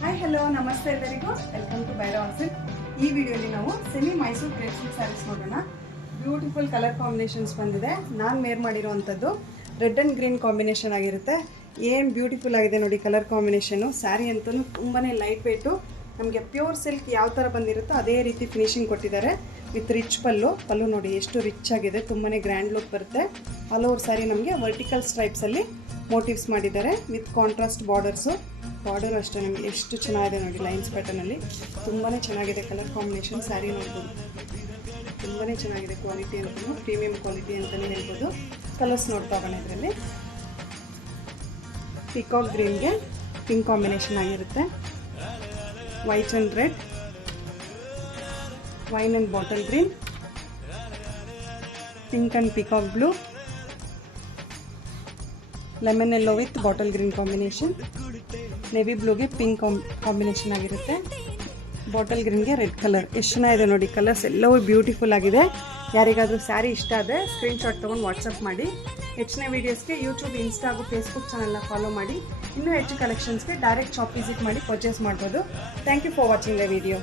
Hi hello ನಮಸ್ತೆ ಎಲ್ಲರಿಗೂ, welcome to Bhairav silk. ಈ ವಿಡಿಯೋಲಿ ನಾವು semi Mysore crepe silk sarees ನೋಡೋಣ. ಬ್ಯೂಟಿಫುಲ್ ಕಲರ್ ಕಾಂಬಿನೇಷನ್ಸ್ ಬಂದಿದೆ. ನಾನು ವೇರ್ ಮಾಡಿರೋವಂಥದ್ದು ರೆಡ್ ಆ್ಯಂಡ್ ಗ್ರೀನ್ ಕಾಂಬಿನೇಷನ್ ಆಗಿರುತ್ತೆ. ಏನು ಬ್ಯೂಟಿಫುಲ್ ಆಗಿದೆ ನೋಡಿ ಕಲರ್ ಕಾಂಬಿನೇಷನು. ಸ್ಯಾರಿ ಅಂತೂ ತುಂಬಾ ಲೈಟ್ ವೆಯ್ಟು. ನಮಗೆ ಪ್ಯೂರ್ ಸಿಲ್ಕ್ ಯಾವ ಥರ ಬಂದಿರುತ್ತೋ ಅದೇ ರೀತಿ ಫಿನಿಶಿಂಗ್ ಕೊಟ್ಟಿದ್ದಾರೆ. ವಿತ್ ರಿಚ್ ಪಲ್ಲು ನೋಡಿ ಎಷ್ಟು ರಿಚ್ ಆಗಿದೆ, ತುಂಬಾ ಗ್ರ್ಯಾಂಡ್ ಲುಕ್ ಬರುತ್ತೆ. ಆಲ್ ಓವರ್ ಸ್ಯಾರಿ ನಮಗೆ ವರ್ಟಿಕಲ್ ಸ್ಟ್ರೈಪ್ಸಲ್ಲಿ ಮೋಟಿವ್ಸ್ ಮಾಡಿದ್ದಾರೆ ವಿತ್ ಕಾಂಟ್ರಾಸ್ಟ್ ಬಾರ್ಡರ್ಸು. ಬಾರ್ಡರ್ ಅಷ್ಟೇ ನಮಗೆ ಎಷ್ಟು ಚೆನ್ನಾಗಿದೆ ನೋಡಿ, ಲೈನ್ಸ್ ಪ್ಯಾಟರ್ನಲ್ಲಿ ತುಂಬಾ ಚೆನ್ನಾಗಿದೆ ಕಲರ್ ಕಾಂಬಿನೇಷನ್. ಸ್ಯಾರಿ ನೋಡ್ಬೋದು ತುಂಬಾ ಚೆನ್ನಾಗಿದೆ. ಕ್ವಾಲಿಟಿ ಅಂತಲೂ ಪ್ರೀಮಿಯಂ ಕ್ವಾಲಿಟಿ ಅಂತಲೇ ಹೇಳ್ಬೋದು. ಕಲರ್ಸ್ ನೋಡ್ತಾ ಹೋಗೋಣ. ಇದರಲ್ಲಿ ಪಿಕಾಕ್ ಗ್ರೀನ್ಗೆ ಪಿಂಕ್ ಕಾಂಬಿನೇಷನ್ ಆಗಿರುತ್ತೆ, white and red, wine and bottle green, pink and peacock blue, lemon yellow with bottle green combination, navy ಬ್ಲೂಗೆ ಪಿಂಕ್ ಕಾಂಬಿನೇಷನ್ ಆಗಿರುತ್ತೆ, ಬಾಟಲ್ ಗ್ರೀನ್ಗೆ ರೆಡ್ ಕಲರ್. ಎಷ್ಟು ಚೆನ್ನಾಗಿದೆ ನೋಡಿ, ಕಲರ್ಸ್ ಎಲ್ಲವೂ ಬ್ಯೂಟಿಫುಲ್ ಆಗಿದೆ. ಯಾರಿಗಾದರೂ ಸ್ಯಾರಿ ಇಷ್ಟ ಆದರೆ ಸ್ಕ್ರೀನ್ಶಾಟ್ ತೊಗೊಂಡು ವಾಟ್ಸಪ್ ಮಾಡಿ. ಹೆಚ್ಚಿನ ವೀಡಿಯೋಸ್ಗೆ ಯೂಟ್ಯೂಬ್, ಇನ್ಸ್ಟಾ ಹಾಗೂ ಫೇಸ್ಬುಕ್ ಚಾನಲ್ನ ಫಾಲೋ ಮಾಡಿ. ಇನ್ನೂ ಹೆಚ್ಚು ಕಲೆಕ್ಷನ್ಸ್ಗೆ ಡೈರೆಕ್ಟ್ ಶಾಪ್ ವಿಸಿಟ್ ಮಾಡಿ ಪರ್ಚೇಸ್ ಮಾಡ್ಬೋದು. Thank you for watching the video.